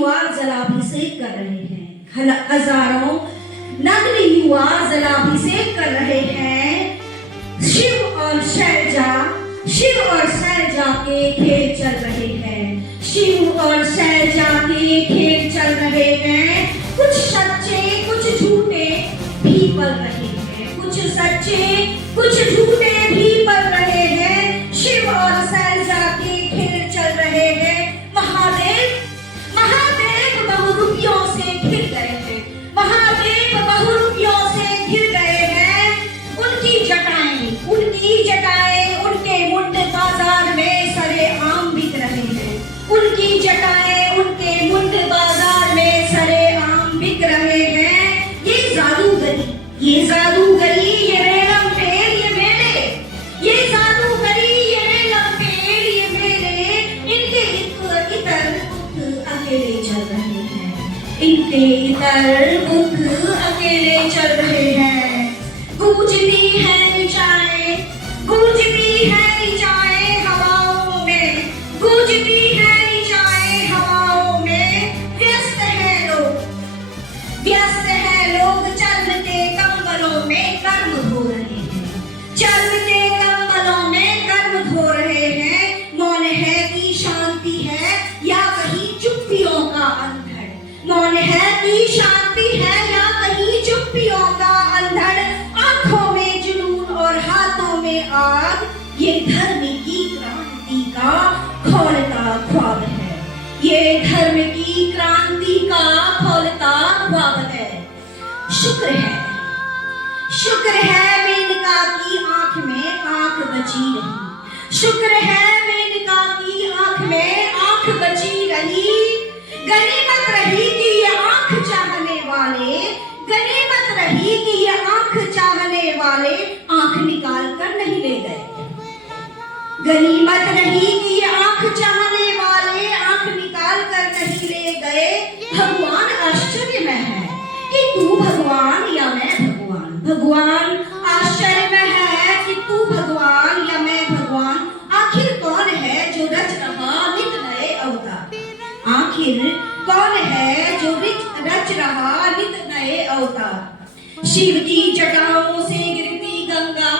युवा जलाभिषेक कर रहे हैं, हजारों नगरी युवा जलाभिषेक कर रहे हैं। शिव और शैलजा के खेल चल रहे हैं, शिव और शैलजा के खेल चल रहे हैं। कुछ सच्चे कुछ झूठे भी पल रहे हैं, कुछ सच्चे कुछ झूठे भी पल रहे हैं। शिव और शैलजा के खेल चल रहे हैं। महादेव बहुरूपियों से घिर गए हैं, महादेव बहुरूपियों से घिर गए हैं। उनकी जटाएं उनके मुंड बाजार में सरेआम बिक रहे हैं, उनकी जटाएं उनके मुंड बाजार में सरेआम बिक रहे हैं। ये जादूगरी ये रेलम पेड़ ये मेले, ये जादूगरी ये रेलम पेड़ ये मेले। इनके इतर बुत अकेले चल रहे हैं, इनके इतर बुत अकेले चल रहे हैं। गूंजती है निचाएं हवाओं में, गूंजती है निचाएं हवाओं में। व्यस्त है लोग चलते कंबलों में कर्म धो रहे हैं, चलते कंबलों में कर्म धो रहे हैं। मौन है कि शांति है या कहीं चुप्पियों का अंधड़, मौन है कि शांति है या कहीं चुप्पियों का अंधड़। आंखों में जुनून और हाथों में आग, ये धर्म की क्रांति का खोलता ख्वाब है, ये धर्म की क्रांति का खोलता ख्वाब है। शुक्र है मेनका की आंख में आंख बची रही, शुक्र है मेनका की आंख में आंख बची रही। गनीमत रही कि ये आंख चाहने वाले, गनीमत रही कि ये आंख चाहने वाले आंख निकाल कर नहीं ले गए, गनीमत रही कि ये आंख चाहने वाले आंख निकाल कर नहीं ले गए। भगवान आश्चर्य में है कि तू भगवान या मैं भगवान, भगवान आश्चर्य में है कि तू भगवान या मैं भगवान। आखिर कौन है जो रच रहा नित नए अवतार, आखिर कौन है जो रच रहा नित नए अवतार। शिव की जटाओं से गिरती गंगा,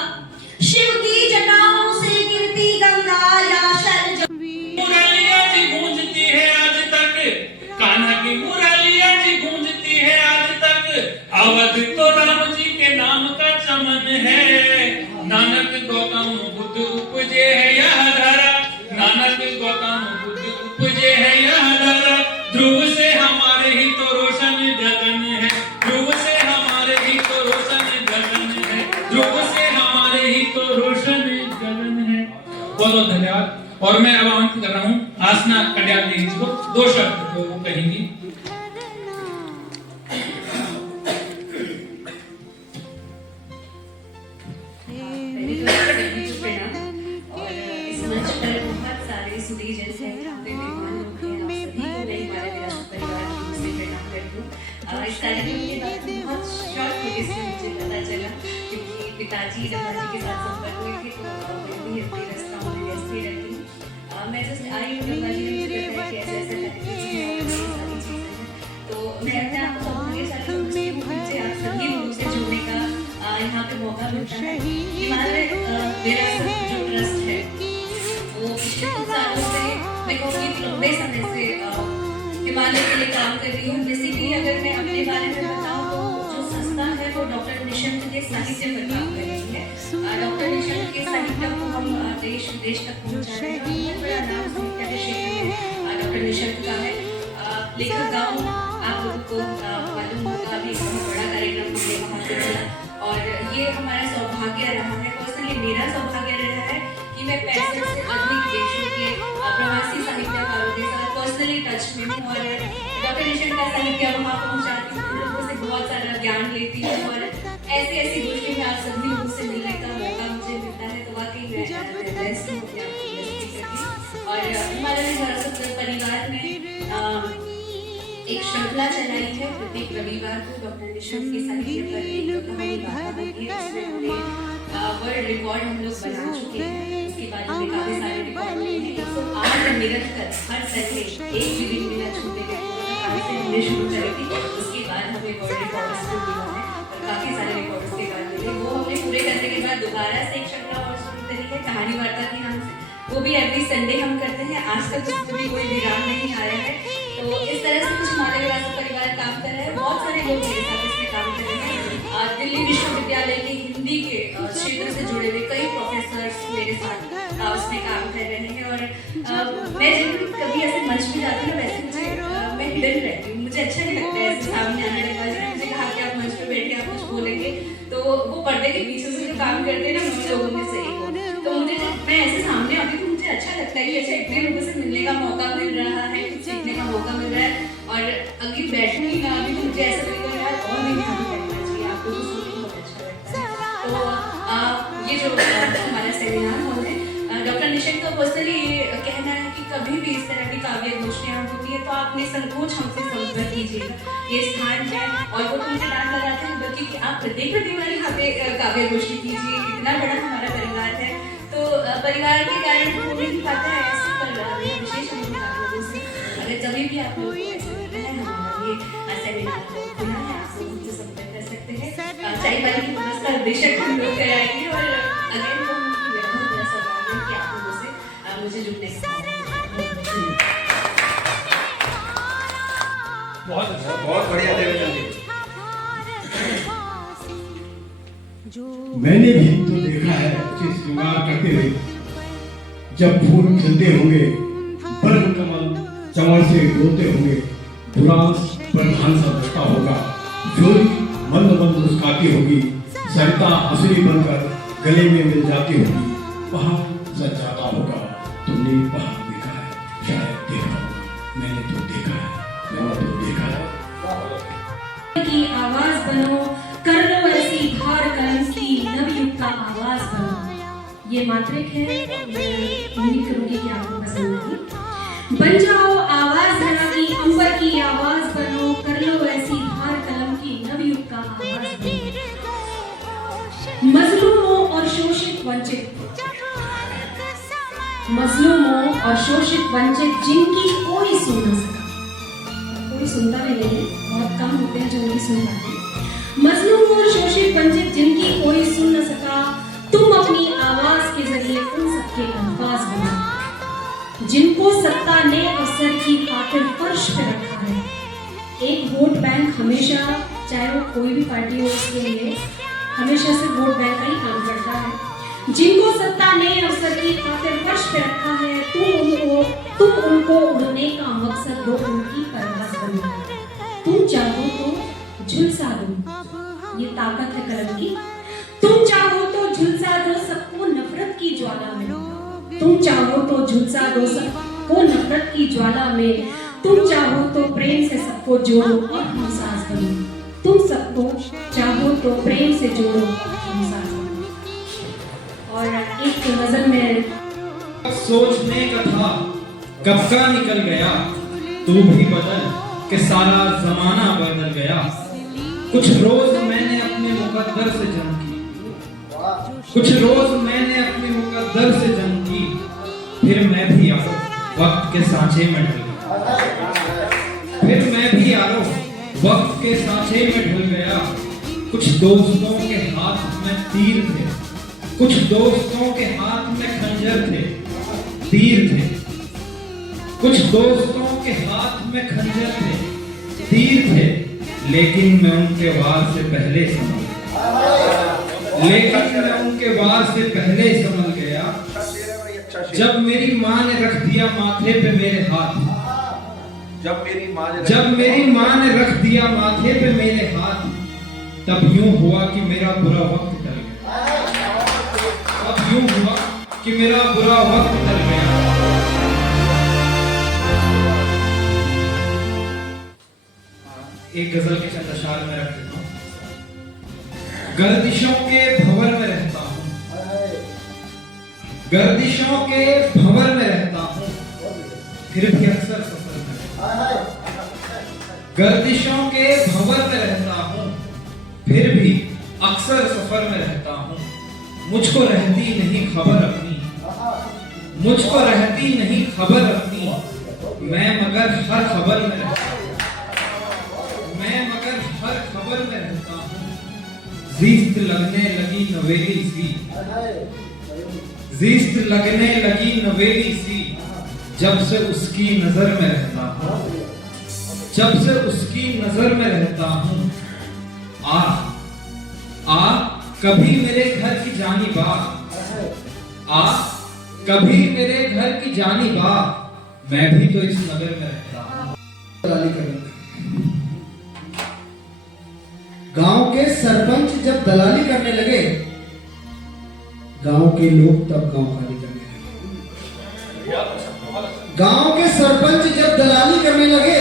शिव की जटाओं से गिरती गंगा या शैलजा। मुरलिया जी गूंजती है आज तक, कान्हा की मुरलिया जी गूंजती है आज तक। अवध तो राम जी के नाम का चमन है, नानक गौतम बुद्ध उपजे है यह धरा, नानक गौतम बुद्ध उपजे है यह धरा। ध्रुव से हमारे ही तो रोशन गगन है, ध्रुव से हमारे ही तो रोशन गगन है, ध्रुव से हमारे ही तो रोशन गगन है। बहुत बहुत धन्यवाद। और मैं अब आमंत्रित कर रहा हूँ आसना कटियार देवी जी को, दो शब्द वो कहेंगी। पिताजी दादाजी के साथ संपर्क हुए थे तो मैं भी रास्ता में व्यस्त ही रहती हूँ। मैं जस्ट आई हूँ दादाजी ने मुझे बताया कि ऐसे सारी चीज़ें हैं, तो मैं अपने आप को सौभाग्यशाली मुझे आप सभी लोगों से जुड़ने का यहाँ पे मौका मिलता है। हिमालय मेरा जो ट्रस्ट है वो पिछले कुछ सालों से मैं काफ़ी लंबे समय से हिमालय के लिए काम कर रही हूँ। बेसिकली अगर मैं अपने बारे में बताऊँ तो जो संस्था है वो डॉक्टर निशंक के साहित्य पर काम कर रही है। डॉक्टर निशंक के साहित्य को हम देश विदेश तक पहुँचा रहे हैं। बड़ा नाम साहित्य के क्षेत्र में डॉक्टर निशंक का है। लेखक गाँव आप लोगों को मालूम होगा, अभी बहुत बड़ा कार्यक्रम हमने वहाँ पे चला और ये हमारा सौभाग्य रहा है। पर्सनली मेरा सौभाग्य रहा है कि मैं 65 से अधिक देशों के प्रवासी साहित्यकारों के साथ पर्सनली टच में हूँ और डॉक्टर निशंक का साहित्य वहाँ पहुँचाती हूँ, लोगों से बहुत सारा ज्ञान लेती हूँ और ऐसी गोष्ठी में आप सभी लोगों से मिलने का मौका मुझे मिलता है तो वाकई मैं बेस्ट हूँ अपने आप को। और हमारे सरस्वती परिवार में एक श्रृंखला चलाई है प्रत्येक रविवार को डॉक्टर निशंक के साहित्य पर एक कहानी वार्ता होती है। उसमें वर्ल्ड रिकॉर्ड हम लोग बना चुके हैं। उसके बाद में काफी सारे रिकॉर्ड हुए हैं। 108 निरंतर हर संडे एक भी दिन बिना छूटे गए। धीरे शुरू करी थी, उसके बाद हमें वर्ल्ड रिकॉर्ड्स को मिला है और काफ़ी सारे रिकॉर्ड्स के बाद मिले। वो हमने पूरे करने के बाद दोबारा से एक श्रृंखला और शुरू करी है, कहानी वार्ता के नाम से। वो भी एवरी संडे हम करते हैं। आज तक उसमें भी कोई विराम नहीं आया है। तो इस तरह से कुछ हमारे विरासत परिवार काम कर रहा है। बहुत सारे लोग मेरे साथ इसमें काम कर रहे हैं। दिल्ली विश्वविद्यालय के हिंदी के क्षेत्र से जुड़े हुए कई प्रोफेसर्स मेरे साथ उसमें काम कर रहे हैं। और मैं जब कभी ऐसे मंच में जाती हूँ, वैसे मैं हिडन रहती हूँ, मुझे अच्छा नहीं लगता है ऐसे सामने आने के बाद। मुझे कहा कि आप मंच पे बैठे आप कुछ बोलेंगे, तो वो पर्दे के पीछे से जो काम करते हैं ना, मुझे लोगों में से एक हो। तो मुझे जब मैं ऐसे सामने आती हूँ, मुझे अच्छा लगता है कि अच्छा इतने लोगों से मिलने का मौका मिल रहा है, कुछ सीखने का मौका मिल रहा है। और अगर बैठूंगी ना अभी, तो मुझे ऐसा लगेगा यार और भी यहाँ पे बैठना चाहिए, आपको तो सुन के बहुत अच्छा लगता है। तो ये जो हमारा सेमिनार हॉल है, डॉक्टर निशंक का पर्सनली ये कहना है कि कभी भी इस तरह की काव्य गोष्ठियाँ होती है तो आप निसंकोच हमसे संपर्क कीजिएगा। ये स्थान है और वो तो मुझे डांट लगाते हैं बल्कि कि आप प्रत्येक रविवार यहाँ पे काव्य गोष्ठी कीजिए। इतना बड़ा हमारा परिवार है, तो परिवार के कारण हो नहीं पाता है ऐसे, पर विशेष लोगों से अगर जब भी आप लोग ऐसे करते हैं, हमारा ये सेमिनार खुला है, आप लोग मुझसे संपर्क कर सकते हैं। चाय वाली की व्यवस्था बेशक हम लोग कराएंगे। और अगर हम बहुत बड़ा सवाल है कि आप लोगों से मुझे जुड़ने का बहुत बढ़िया देवेंद्र जी। मैंने भी तो देखा है अच्छे श्रृंगार करते हुए, जब फूल खिलते होंगे, बरन कमल चमन से रोते होंगे, बुरांस प्रधान सा बचता होगा, जोरी मंद मंद मुस्काती होगी, सरिता हंसुली बनकर गले में मिल जाती होगी, वहां सच जाता होगा। तुमने वहां देखा है, शायद देखा होगा, मैंने तो देखा है, मैंने तो देखा है। की आवाज बनो, कर लो ऐसी धार कलम की, नवयुग का आवाज बनो। ये मात्रिक है, उम्मीद करूंगी कि आपको पसंद आई। बन जाओ आवाज धरा की, अंबर की आवाज बनो, कर लो ऐसी धार कलम की, नवयुग का आवाज बनो। मजलूमों और शोषित वंचित, मजलूमों और शोषित वंचित जिनकी कोई सुन न सका, कोई सुनता भी नहीं है, बहुत कम होते हैं जो उनकी सुन पाते हैं। मजलूम और शोषित वंचित जिनकी कोई सुन न सका, तुम अपनी आवाज के जरिए उन सबके अल्फाज बनो। जिनको सत्ता ने अवसर की खातिर फर्श पे रखा है। एक वोट बैंक हमेशा, चाहे वो कोई भी पार्टी हो, उसके लिए हमेशा से वोट बैंक का ही काम करता है। जिनको सत्ता ने अवसर की खातिर फर्श पे रखा है, तुम उनको उड़ने का मकसद दो, उनकी परवाज़ बनो। तुम चाहो तो झुलसा दो, ये ताकत है कलम की। तुम चाहो तो झुलसा दो सबको नफरत की ज्वाला में। तुम चाहो तो झुलसा दो सबको नफरत की ज्वाला में। तुम चाहो तो प्रेम से सबको जोड़ो और हमसाज बनो। तुम सबको चाहो तो प्रेम से जोड़ो और हमसाज बनो। और एक नजर में सोचने का था, कब का निकल गया, तू भी बदल के सारा जमाना बदल गया। कुछ रोज मैंने अपने मुकद्दर से जंग की, कुछ रोज मैंने अपने मुकद्दर से जंग की, फिर मैं भी यारो वक्त के सांचे में ढल गया। फिर मैं भी यारो वक्त के सांचे में ढल गया। कुछ दोस्तों के हाथ में तीर थे, कुछ दोस्तों के हाथ में खंजर थे, तीर थे। कुछ दोस्तों के हाथ में खंजर थे, तीर थे, लेकिन मैं उनके वार से पहले संभल गया। लेकिन मैं उनके वार से पहले संभल गया। जब मेरी माँ ने रख दिया माथे पे मेरे हाथ, जब मेरी माँ ने रख दिया माथे पे मेरे हाथ, तब यूं हुआ कि मेरा बुरा वक्त टल गया। तब यूं हुआ कि मेरा बुरा वक्त टल गया। एक गजल के चंद अशार में रख देता हूं। गर्दिशों के भंवर में रहता हूं, गर्दिशों के भंवर में रहता हूं, फिर भी अक्सर सफर में। गर्दिशों के भंवर में रहता हूं, फिर भी अक्सर सफर में रहता हूं। मुझको रहती नहीं खबर अपनी, मुझको रहती नहीं खबर अपनी, मैं मगर हर खबर में रहता हूं। जीस्त लगने लगी नवेली सी, जीस्त लगने लगी नवेली सी, जब से उसकी नजर में रहता हूँ, जब से उसकी नजर में रहता हूँ। आ कभी मेरे घर की जानी बात, आ कभी मेरे घर की जानी बात, मैं भी तो इस नगर में रहता हूँ। गांव के सरपंच जब दलाली करने लगे, गांव के लोग तब गांव खाली करने लगे। गांव के सरपंच जब दलाली करने लगे,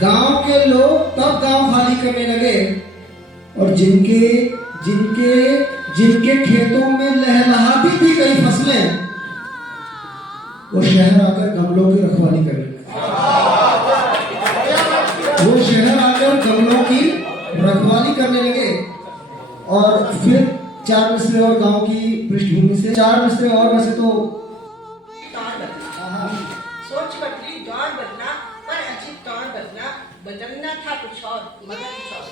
गांव के लोग तब गांव खाली करने लगे। और जिनके जिनके जिनके खेतों में लहलहाती थी कई फसलें, वो शहर आकर गमलों की रखवाली करने लगे। वो शहर आकर गमलों की रखवाली करने लगे। और फिर 4 मिसरे और गांव की पृष्ठभूमि से 4 मिसरे और वैसे तो सोच बदली, दौर बदला, पर अजीब दौर बदला, बदलना था कुछ और, मगर कुछ और।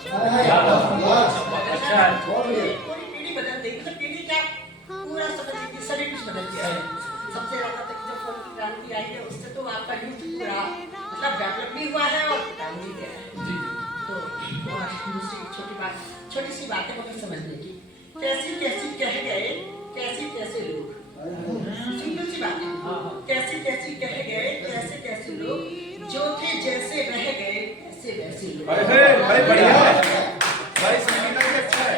पूरी पीढ़ी बदल देगी, तो पीढ़ी क्या पूरा समझ लीजिए सभी कुछ बदल गया है। सबसे ज्यादा तक जब फोन की क्रांति आई है, उससे तो आपका यूथ पूरा मतलब डेवलप भी हुआ है और काम भी गया है। तो और दूसरी छोटी सी बात है मगर समझने की, कैसी कैसी कह गए कैसी कैसे लोग, सिंपल सी बात है, कैसी कैसी कह गए कैसे कैसे लोग, जो थे जैसे रह गए ऐसे वैसे लोग। भाई बढ़िया है, भाई संगीता जी अच्छा है,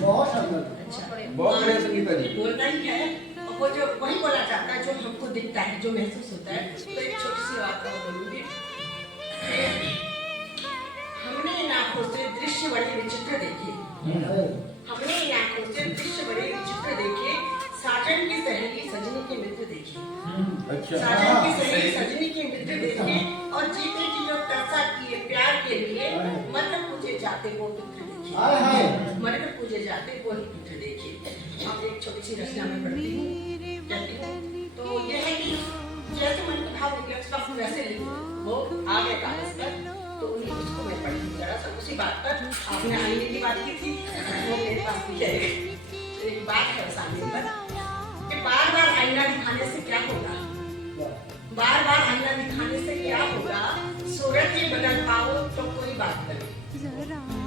बहुत सुंदर, बहुत बढ़िया संगीता जी। बोलना ही है और वो जो वही बोला जाता है जो हमको दिखता है, जो महसूस होता है। तो एक छोटी सी बात और बोलूंगी, हमने इन आंखों से दृश्य बड़े विचित्र देखे, हमने इन आंखों से दृश्य बड़े विचित्र देखे, साजन की सहेली सजनी के मित्र देखे, साजन की सहेली सजनी के मित्र देखे, और जीते की जो तरसा किए प्यार के लिए, मरकर पूजे जाते वो मित्र देखे, मरकर पूजे जाते वो ही मित्र देखे। अब एक छोटी सी रचना में पढ़ती हूँ, कहती हूँ तो ये है कि जैसे मन के भाव निकले उसका वैसे लिखो, वो आ गए कागज पर, तो उन्हीं उसको मैं पढ़ती हूँ जरा सा। उसी बात पर आपने आईने की बात की थी, वो मेरे पास भी है। एक बात है उस आईने पर कि बार बार आईना दिखाने से क्या होगा, बार बार आईना दिखाने से क्या होगा, सूरत ही बदल पाओ तो कोई बात बने,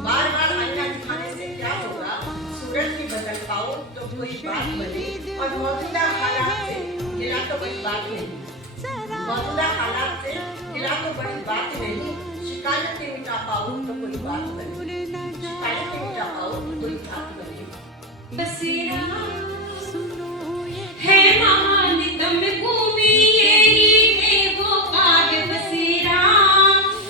बार बार आईना दिखाने से क्या होगा, सूरत ही बदल पाओ तो कोई बात बने, और मौजूदा हालात से गिला तो बड़ी बात नहीं, मौजूदा हालात से गिला तो बड़ी बात नहीं, शिकायतें मिटा पाओ तो कोई बात बने, शिकायतें मिटा पाओ तो कोई बात बने। बसेरा है महान तम भूमि, यही है वो काव्य बसेरा,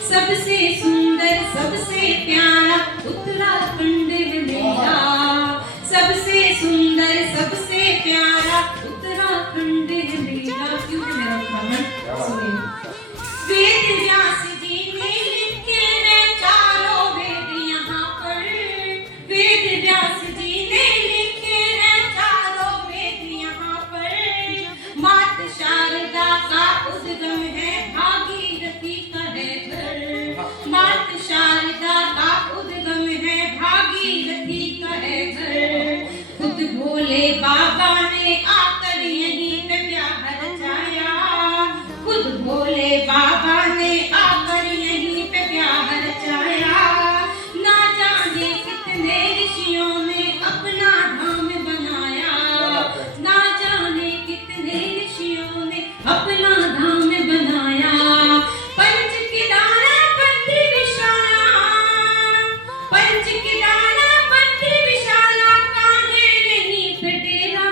सबसे सुंदर सबसे प्यारा उत्तराखंड है मेरा, सबसे सुंदर सबसे प्यारा उत्तराखंड है मेरा। क्योंकि मेरा उत्तराखंड सुनिए, वेद व्यास जी ने लिखे हैं चारों वेद यहाँ पर, वेद व्यास जी ने लिखे हैं चारों वेद यहाँ पर, मात शारदा का उद्गम है भागीरथी का है घर, मात शारदा का उद्गम है भागीरथी का है घर, खुद भोले बाबा ने आकर यहीं पे ब्याह रचाया, खुद भोले बाबा ने आकर यहीं पे प्यार रचाया, ना जाने कितने ऋषियों ने अपना धाम बनाया, ना जाने कितने ऋषियों ने अपना धाम बनाया, पंच केदारा पंच विशाला, पंच केदारा पंच विशाला कान्हे यहीं पे डेरा,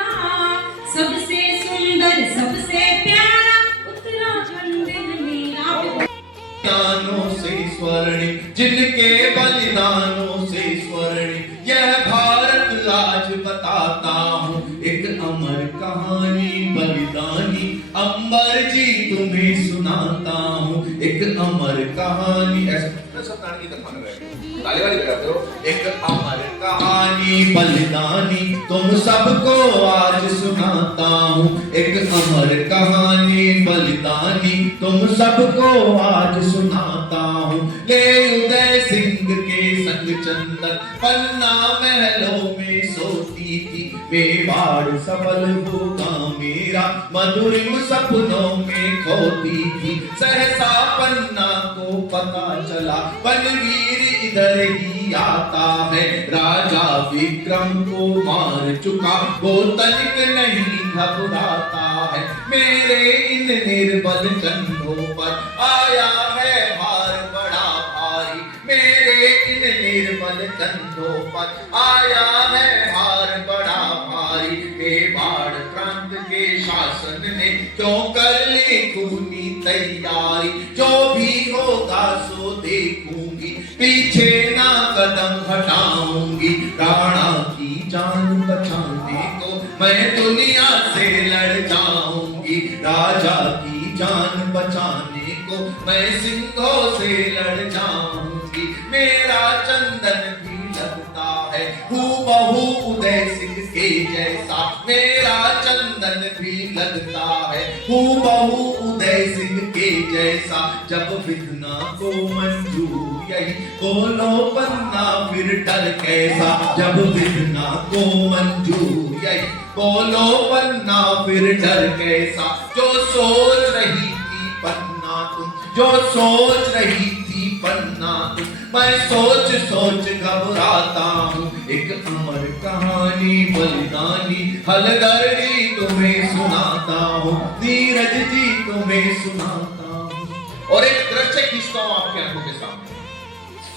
सबसे सुंदर सबसे प्यारा उत्तराखंड है मेरा। बलिदानों से स्वर्णिम, जिनके बलिदानों से स्वर्णिम यह भारत आज बताता हूँ, एक अमर कहानी बलिदानी अंबर जी तुम्हें सुनाता हूँ, एक अमर कहानी। ऐसा सत्यानारायण की कथा में बैठे ताली वाली बजाते हो। एक अमर कहानी बलिदानी तुम सबको आज सुनाता हूँ, एक अमर कहानी बलिदानी तुम सबको आज सुनाता हूँ, ले उदय सिंह के संग चंदन पन्ना महलों में सोती थी, मेवाड़ सफल होगा मेरा, मधुरिम सपनों में खोती थी। सहसा पन्ना को पता चला, बनवीर इधर ही आता है, राजा विक्रम को मार चुका, वो तनिक नहीं घबराता है। मेरे इन निर्बल कंधों पर आया है भार बड़ा भारी, मेरे इन निर्बल कंधों पर आया है भार बड़ा भारी। मेवाड़ प्रांत के शासन ने क्यों कर ली खूनी तैयारी, जो भी होगा सो देखूंगी, पीछे ना कदम हटाऊंगी। राणा की जान बचाने को मैं दुनिया से लड़ जाऊंगी, राजा की जान बचाने को मैं सिंहों से लड़ जाऊंगी। मेरा चंदन भी लगता है हूबहू उदय सिंह के जैसा, मेरा चंदन भी लगता है हूबहू उदय सिंह के जैसा। जब विधना को मंजूर यही बोलो पन्ना फिर डर कैसा, जब विधना को मंजूर यही बोलो पन्ना फिर डर कैसा। जो सोच रही थी पन्ना तुम, जो सोच रही थी पन्ना तुम, मैं सोच सोच घबराता हूँ। एक अमर कहानी बलिदानी हलदर जी तुम्हें सुनाता हूँ, नीरज जी तुम्हें सुनाता हूँ। और एक दृश्य खींचता हूँ आपके आंखों के सामने।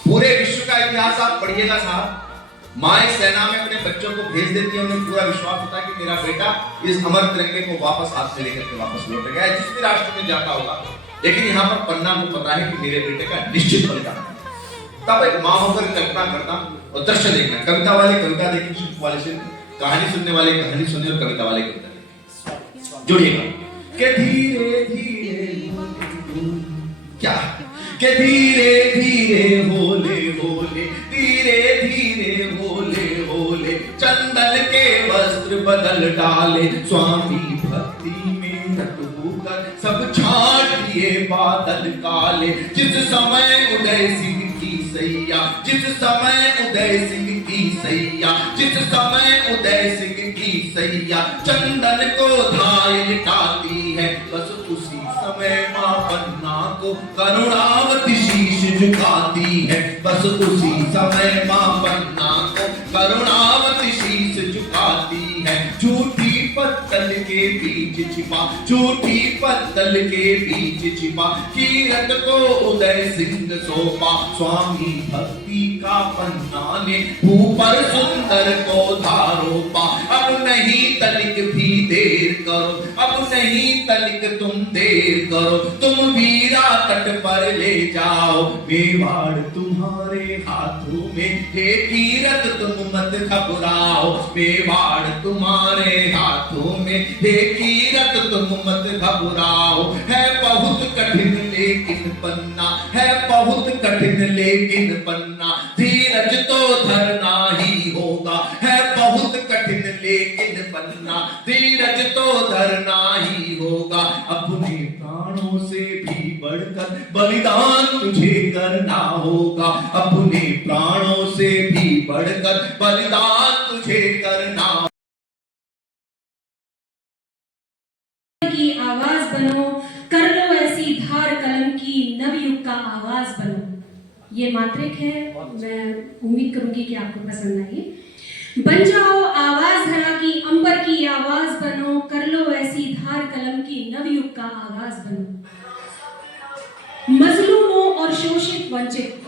पूरे विश्व का इतिहास आप पढ़िएगा साहब। माए सेना में अपने बच्चों को भेज देती है, उन्हें पूरा विश्वास होता है कि मेरा बेटा इस अमर तिरंगे को वापस हाथ से लेकर के वापस लौट गया है, जिस भी राष्ट्र में जाता होगा। लेकिन यहाँ पर पन्ना को पता है कि मेरे बेटे का निश्चित बलिदान। तब एक मां होकर कल्पना करता और दृश्य देखना, कविता वाले कविता देखें, शिल्प वाले शिल्प, कहानी सुनने वाले कहानी सुने और कविता वाले कविता देखें। जुड़िएगा के धीरे धीरे क्या के धीरे धीरे होले होले, धीरे धीरे होले होले, चंदन के वस्त्र बदल डाले, स्वामी भक्ति में रत होकर सब छाट दिए बादल काले। जिस समय उदय सिंह की सैया, जिस समय उदय सिंह की सैया, जिस समय उदय सिंह की सैया चंदन को धाय लिटाती है, बस उसी समय मां पन्ना को करुणावती शीश झुकाती है, बस उसी समय मां पन्ना को करुणावती शीश झुकाती है। झूठी पत्तल के बीच छिपा, झूठी पत्तल के बीच छिपा, कीरत को उदय सिंह सौंपा, स्वामी भक्ति का पन्ना ने ऊपर सुंदर को धारोपा। अब नहीं तनिक भी देर करो, अब नहीं तनिक तुम देर करो, तुम वीरा तट पर ले जाओ, मेवाड़ तुम्हारे हाथों में, हे कीरत तुम मत घबराओ, मेवाड़ तुम्हारे हाथों में, हे कीरत तुम मत घबराओ। है बहुत कठिन लेकिन पन्ना, है बहुत कठिन लेकिन पन्ना, धीरज तो धरना ही होगा। है बहुत कठिन लेकिन पन्ना, धीरज तो धरना ही होगा। अपने प्राणों से भी बढ़कर बलिदान तुझे करना होगा, अपने प्राणों से भी बढ़कर बलिदान तुझे करना। की आवाज बनो, कर लो ऐसी धार कलम की, नवयुग का आवाज बनो। ये मात्रिक है, मैं उम्मीद करूंगी कि आपको पसंद आई। बन जाओ आवाज धरा की, अंबर की आवाज बनो, कर लो ऐसी धार कलम की, नवयुग का आवाज बनो। मजलूमों और शोषित वंचित,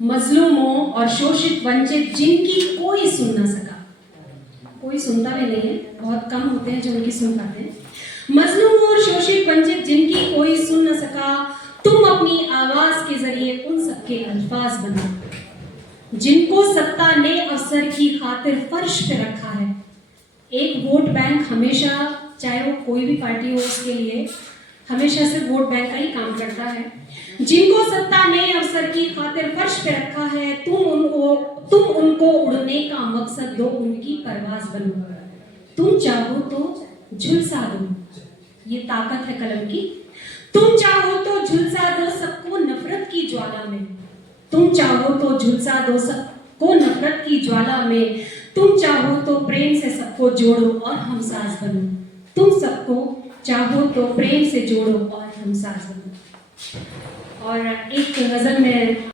मजलूमों और शोषित वंचित जिनकी कोई सुन ना सका, कोई सुनता भी नहीं है, बहुत कम होते हैं जो उनकी सुन पाते हैं। मजलूम और शोषित वंचित जिनकी कोई सुन न सका, तुम अपनी आवाज के जरिए उन सबके अल्फाज बनो। जिनको सत्ता ने अवसर की खातिर फर्श पे रखा है। एक वोट बैंक हमेशा, चाहे वो कोई भी पार्टी हो, उसके लिए हमेशा सिर्फ वोट बैंक का ही काम करता है। जिनको सत्ता ने अवसर की खातिर फर्श पे रखा है, तुम उनको उड़ने का मकसद दो, उनकी परवाज बनो। तुम चाहो तो झुलसा दो, ये ताकत है कलम की। तुम चाहो तो झुलसा दो सबको नफरत की ज्वाला में। तुम चाहो तो झुलसा दो सबको नफरत की ज्वाला में, तुम चाहो तो प्रेम से सबको जोड़ो और हम साज बनो, तुम सबको चाहो तो प्रेम से जोड़ो और हम साज बनो। और एक गजल में